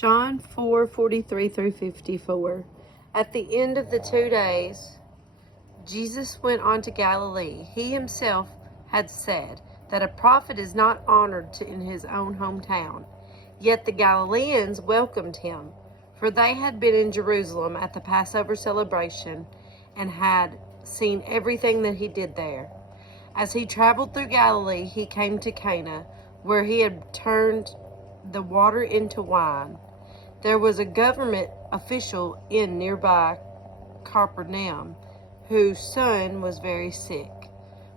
John 4:43 through 54. At the end of the 2 days, Jesus went on to Galilee. He himself had said that a prophet is not honored in his own hometown. Yet the Galileans welcomed him, for they had been in Jerusalem at the Passover celebration and had seen everything that he did there. As he traveled through Galilee, he came to Cana, where he had turned the water into wine. There was a government official in nearby Capernaum, whose son was very sick.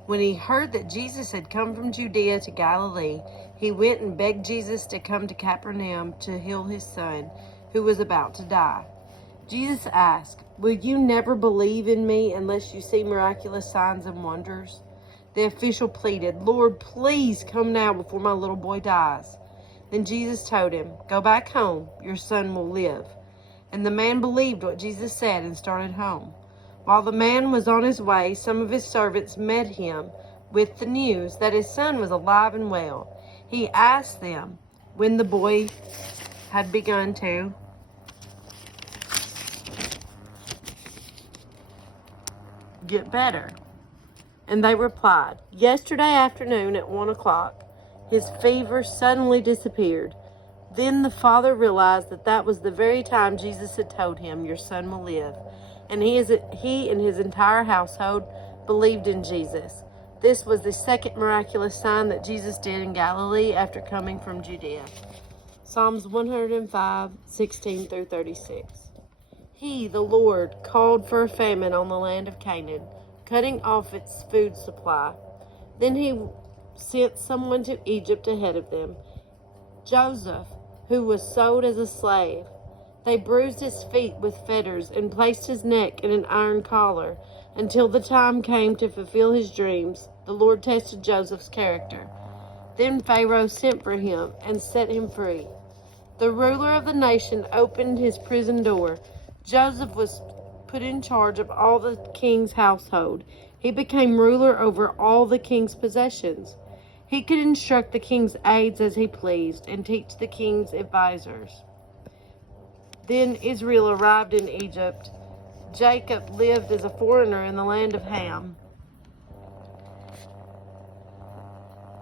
When he heard that Jesus had come from Judea to Galilee, he went and begged Jesus to come to Capernaum to heal his son, who was about to die. Jesus asked, "Will you never believe in me unless you see miraculous signs and wonders?" The official pleaded, "Lord, please come now before my little boy dies." Then Jesus told him, "Go back home, your son will live." And the man believed what Jesus said and started home. While the man was on his way, some of his servants met him with the news that his son was alive and well. He asked them when the boy had begun to get better. And they replied, "Yesterday afternoon at 1 o'clock, his fever suddenly disappeared." Then the father realized that was the very time Jesus had told him, "Your son will live." And he and his entire household believed in Jesus. This was the second miraculous sign that Jesus did in Galilee after coming from Judea. Psalms 105:16 through 36. He, the Lord, called for a famine on the land of Canaan, cutting off its food supply. Then he sent someone to Egypt ahead of them, Joseph, who was sold as a slave. They bruised his feet with fetters and placed his neck in an iron collar until the time came to fulfill his dreams. The Lord tested Joseph's character. Then Pharaoh sent for him and set him free. The ruler of the nation opened his prison door. Joseph was put in charge of all the king's household. He became ruler over all the king's possessions. He could instruct the king's aides as he pleased and teach the king's advisors. Then Israel arrived in Egypt. Jacob lived as a foreigner in the land of Ham.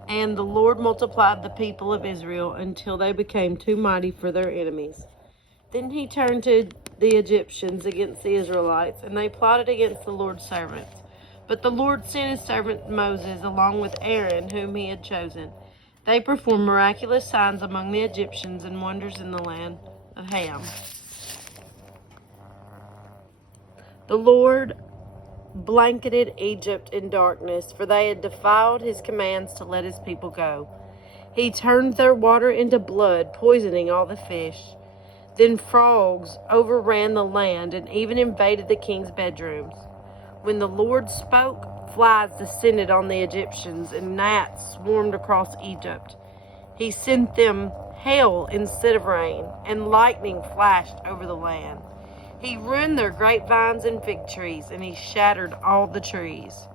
And the Lord multiplied the people of Israel until they became too mighty for their enemies. Then he turned to the Egyptians against the Israelites, and they plotted against the Lord's servants. But the Lord sent his servant Moses along with Aaron, whom he had chosen. They performed miraculous signs among the Egyptians and wonders in the land of Ham. The Lord blanketed Egypt in darkness, for they had defied his commands to let his people go. He turned their water into blood, poisoning all the fish. Then frogs overran the land and even invaded the king's bedrooms. When the Lord spoke, flies descended on the Egyptians and gnats swarmed across Egypt. He sent them hail instead of rain, and lightning flashed over the land. He ruined their grapevines and fig trees, and he shattered all the trees.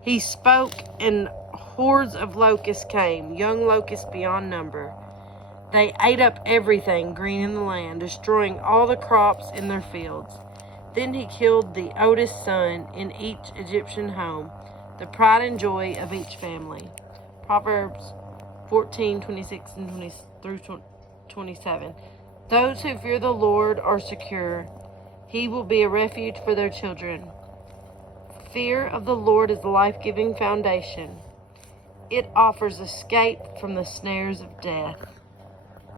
He spoke, and hordes of locusts came, young locusts beyond number. They ate up everything green in the land, destroying all the crops in their fields. Then he killed the oldest son in each Egyptian home, the pride and joy of each family. Proverbs 14:26 and 20 through 27. Those who fear the Lord are secure. He will be a refuge for their children. Fear of the Lord is a life-giving foundation. It offers escape from the snares of death.